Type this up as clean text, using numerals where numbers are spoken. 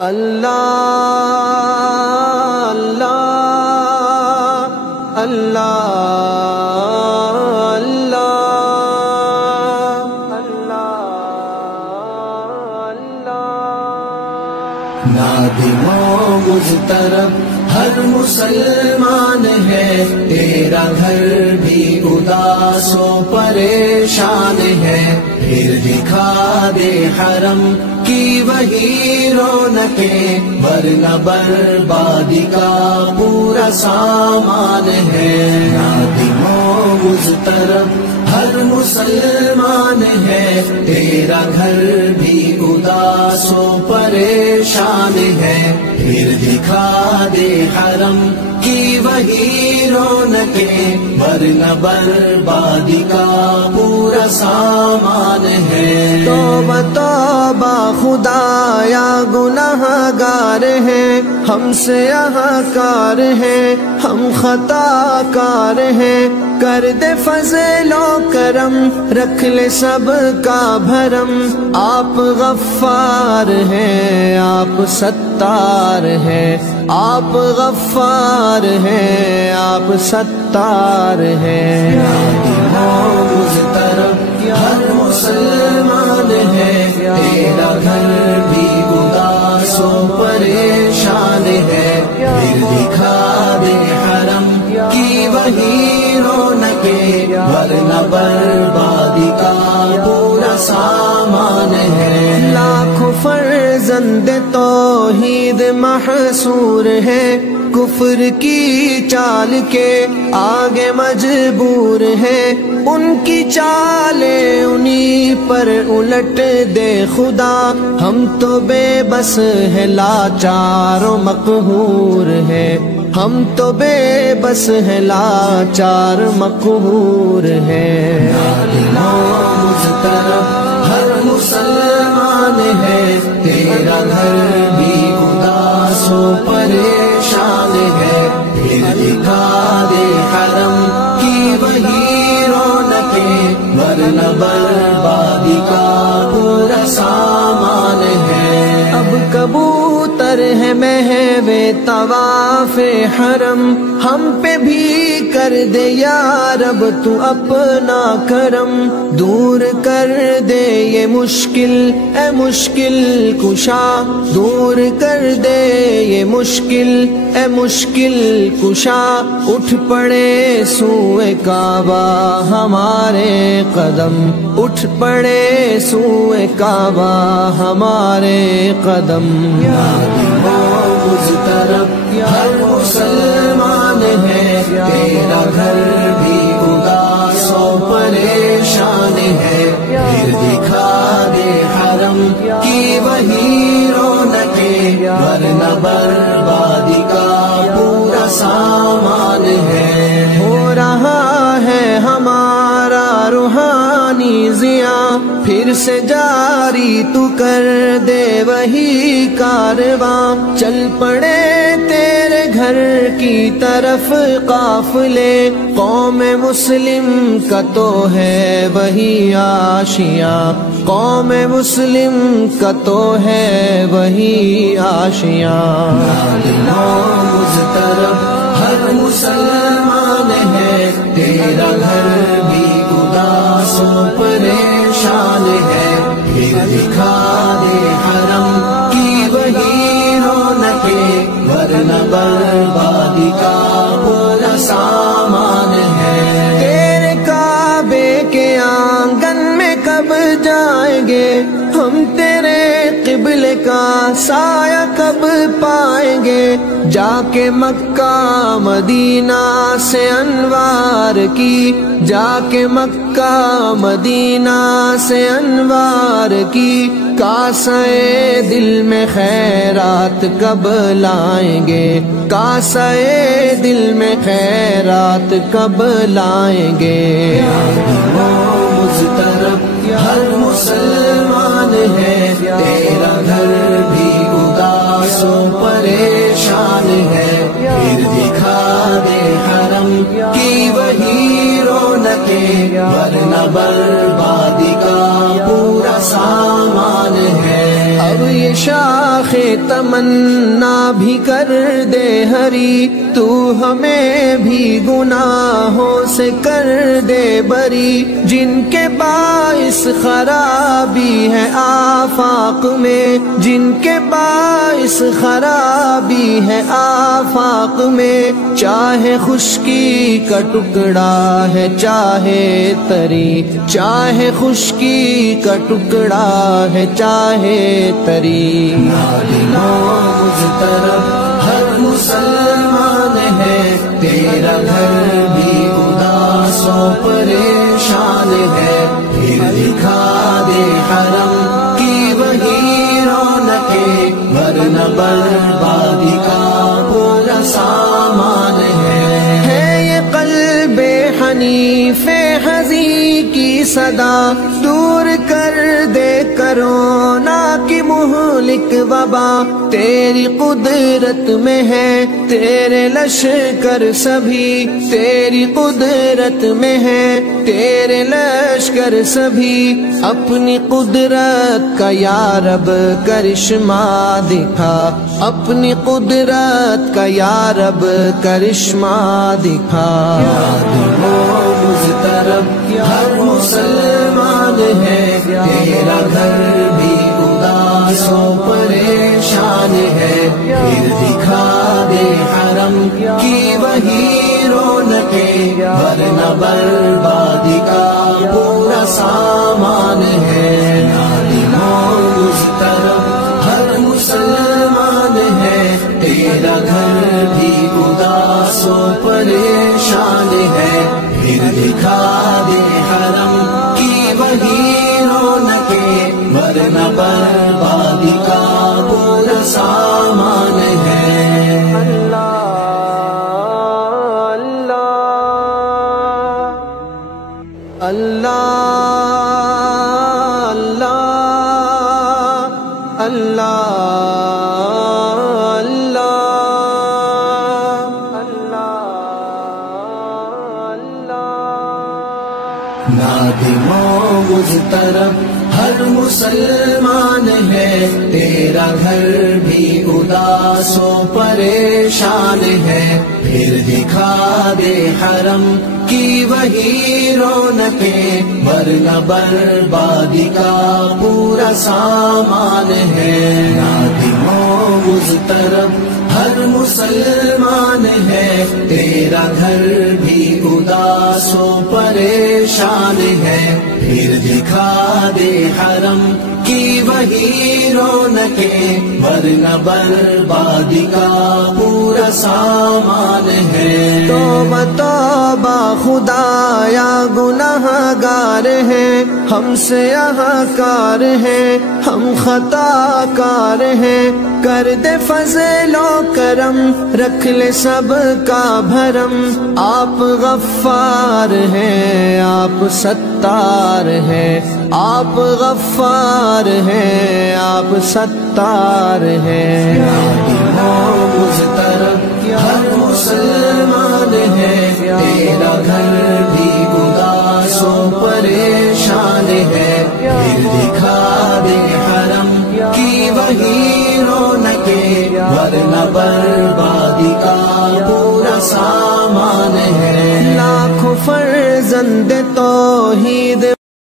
اللہ اللہ اللہ اللہ اللہ نادم و مضطرب ہر مسلمان ہے، تیرا گھر بھی اداس و پریشان ہے، پھر دکھا دے حرم کی وہی رونقیں، ورنہ بربادی کا پورا سامان ہے۔ نادم و مضطرب ہر مسلمان ہے، تیرا گھر بھی اداس و پریشان ہے، پھر دکھا دے حرم کی وہی رونقیں، ورنہ بربادی کا پورا سامان ہے۔ توبہ توبہ خدایا گناہگار ہیں، ہم سے یہاں کار ہیں، ہم خطا کار ہیں، کر دے فضل و کرم، رکھ لے سب کا بھرم، آپ غفار ہیں، آپ ستار ہیں، آپ غفار ہیں، آپ ستار ہیں۔ نادم و مضطرب ہر مسلمان ہے، تیرا گھر بھی اداس و پریشان ہے، پھر دکھا دے حرم کی وہی رونقیں، ورنہ بربادی کا پورا سامان ہے۔ لاکھوں فرزند توحید محصور ہیں، کفر کی چال کے آگے مجبور ہیں، ان کی چالیں انہی پر الٹ دے خدا، ہم تو بے بس ہے لاچار و مقہور ہیں، ہم تو بے بس ہے لاچار مقہور ہیں۔ نادم و مضطرب ہر مسلمان ہے، تیرا گھر بھی اداس و پریشان ہے، پھر دکھا دے حرم کی وہی رونقیں، ورنہ بربادی کا پورا سامان ہے۔ اب کبوتر ہے محو طواف حرم، ہم پہ بھی کر دے یا رب تو اپنا کرم، دور کر دے یہ مشکل اے مشکل کشا، دور کر دے یہ مشکل اے مشکل کشا، اٹھ پڑے سوئے کعبہ ہمارے قدم، اٹھ پڑے سوئے کعبہ ہمارے قدم۔ نادم و مضطرب ہر مسلمان ہے، تیرا گھر بھی اداس و پریشان ہے، پھر دکھا دے حرم کی وہی رونقیں، ورنہ بربادی کا پورا سامان ہے۔ ہو رہا ہے ہمارا روحانی ضیاء، پھر سے جاری تو کر دے وہی کارواں، چل پڑے تیرے گھر کی طرف قافلے، قوم مسلم کا تو ہے وہی آشیاں، قوم مسلم کا تو ہے وہی آشیاں۔ نادم و مضطرب ہر مسلمان ہے، تیرا گھر بھی اداس و پریشان ہے، پھر دکھا دے حرم کی وہی رونقیں، ورنہ بربادی کا پورا سامان ہے۔ تیرے کعبے کے آنگن میں کب جائیں گے ہم، تیرے قبلے کا سایہ کب پائیں گے، جا کے مکہ مدینہ سے انوار کی، جا کے مکہ مدینہ سے انوار کی، کاسے دل میں خیرات کب لائیں گے، کاسے دل میں خیرات کب لائیں گے۔ نادم و مضطرب ہر مسلمان ہے، تیرا گھر بھی اداس و پریشان ہے، پھر دکھا دے حرم کی وہی رونقیں، ورنہ بربادی کا پورا سامان ہے۔ اب یہ شاخ چاہے تمنا بھی کر دے ہری، تو ہمیں بھی گناہوں سے کر دے بری، جن کے باعث خرابی ہے آفاق میں، جن کے باعث خرابی ہے آفاق میں، چاہے خشکی کا ٹکڑا ہے چاہے تری، چاہے خشکی کا ٹکڑا ہے چاہے تری، مضطرب ہر مسلمان ہے، تیرا گھر بھی اداس و پریشان ہے، پھر دکھا دے حرم کی وہی رونقیں، ورنہ بربادی کا پورا سامان ہے یہ قلب حنیف حزی کی صدا، دور کر دے کرونا کی مہلک وبا، تیری قدرت میں ہے تیرے لشکر سبھی، تیری قدرت میں ہے تیرے لشکر سبھی، اپنی قدرت کا یا رب کرشمہ دکھا، اپنی قدرت کا یا رب کرشمہ دکھا، مضطرب ہر مسلمان ہے، تیرا گھر بھی اداس و پریشان ہے، پھر دکھا دے حرم کی وہی رونقیں، ورنہ بربادی کا پورا سامان ہے، مضطرب ہر مسلمان ہے، تیرا گھر بھی اداس و پریشان ہے، پھر دکھا دے حرم کی وہی رونقیں، ورنہ بربادی کا پورا سامان ہے۔ اللہ اللہ اللہ اللہ نادم و مضطرب ہر مسلمان ہے، تیرا گھر بھی اداس و پریشان ہے، پھر دکھا دے حرم کی وہی رونقیں، ورنہ بربادی کا پورا سامان ہے، نادم و مضطرب ہر مسلمان ہے، تیرا گھر بھی اداس و پریشان ہے، پھر دکھا دے حرم کی وہی رونقیں، ورنہ بربادی کا پورا سامان ہے۔ توبہ توبہ خدایا گناہ گار ہیں، ہم سے یہاں کار ہیں، ہم خطا کار ہیں، کر دے فضل و کرم، رکھ لے سب کا بھرم، آپ غفار ہیں آپ ستار ہیں، آپ غفار ہیں آپ ستار ہیں۔ مضطرب ہر مسلمان ہے، تیرا گھر بھی اداس و پریشان ہے، پھر دکھا دے حرم کی وہی رونقیں، ورنہ بربادی کا پورا سامان ہے۔ لاکھوں فرزند توحید